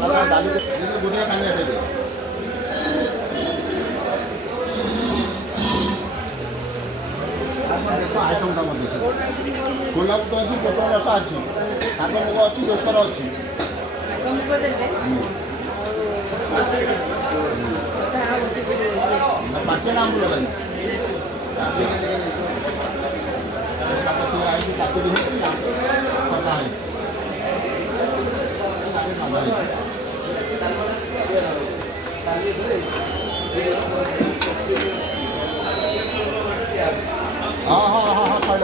দুনিয়া কানে এটা দিয়ে ଆଇଟମଟା ମଧ୍ୟ ଗୋଲାପ ତ ଅଛି ପୋଟଳ ରସା ଅଛି ଶାଗ ମୁଗ ଅଛି ବେସର ଅଛି ପାଚେଲା ଆମ୍ବୁଲ ଲାଗି କାକୁଡ଼ି ହେଇଛି ଖଟା हाँ हाँ हाँ हाँ खाई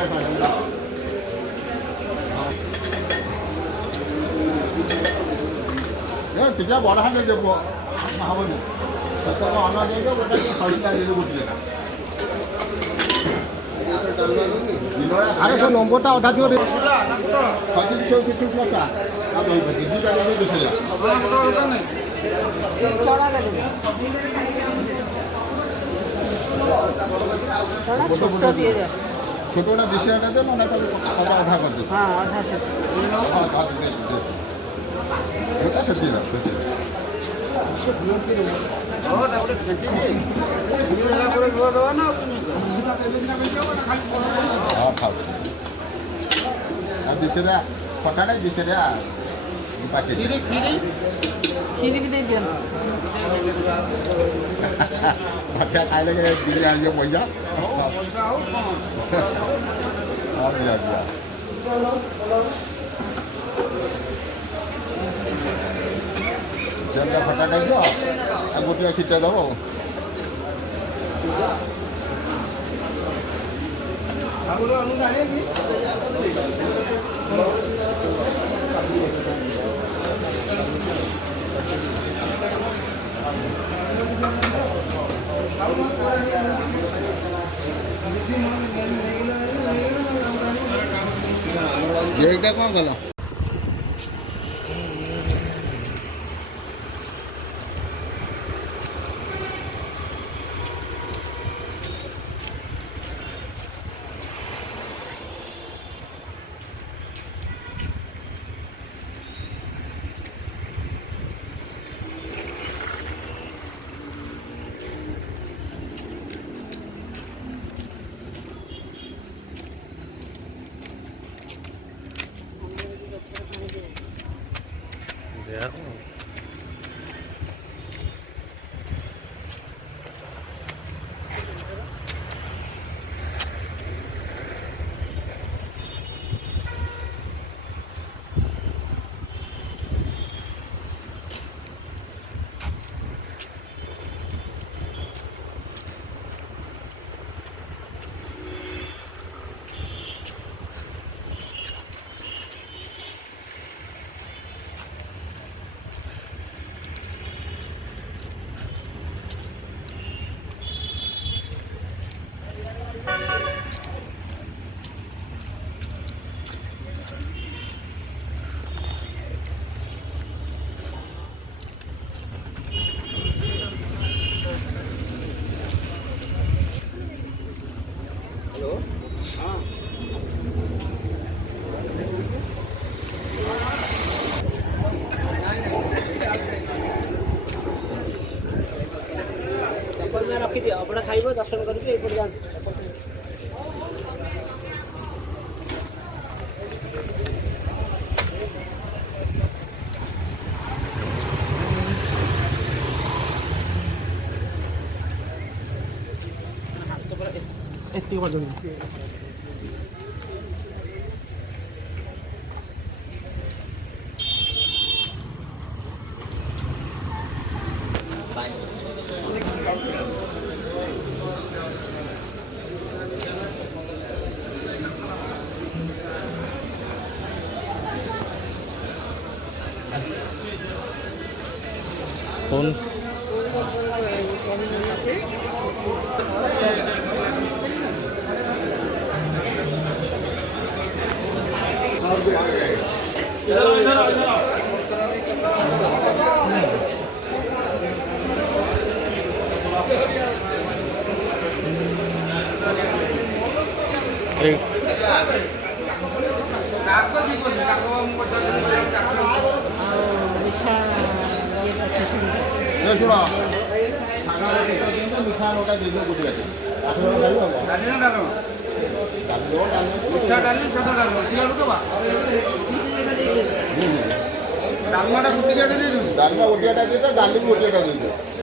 टीका बड़ा हाँ देव हबनी सत अना दे गोटे शहीदा दे गोटे आरे सब नंबरटा अधा दियो खजूर सब किछु पका आ दही भाजी दुटा दे देला चढ़ा दे छोटा दिशा दे मैं अधा अधा कर दे हाँ अधा से दिशा खटा नहीं दिशा खीरी भी दे दिया क्या खाए लगे दिल्ली आएंगे पैसा और दिया दिया चल का फटा कर दो अब गोटे खींचा दो यहीटा कौन गला रखी अपना खाइब दर्शन करके एति फोन Micha ଏ ଶୁଣ ସାଙ୍ଗରେ କେତେ ଦିନ ମିଠା ନୋଟା ଦେଇଦିଅ ଗୋଟି ଅଛି ଆପଣ ଖାଇବ ଡାଲି ନା ଡାଲମା? ମିଠା ଡାଲି ସାଧା ଡାଲମା ଦିଆଡୁ ଦେବା ଡାଲମାଟା ଗୋଟିକିଆଟେ ଦେଇଦେବୁ। ଡାଲମା ଗୋଟିଏଟା ଦେଇଦିଅ ଡାଲି ବି ଗୋଟିଏଟା ଦେଇଦିଅ।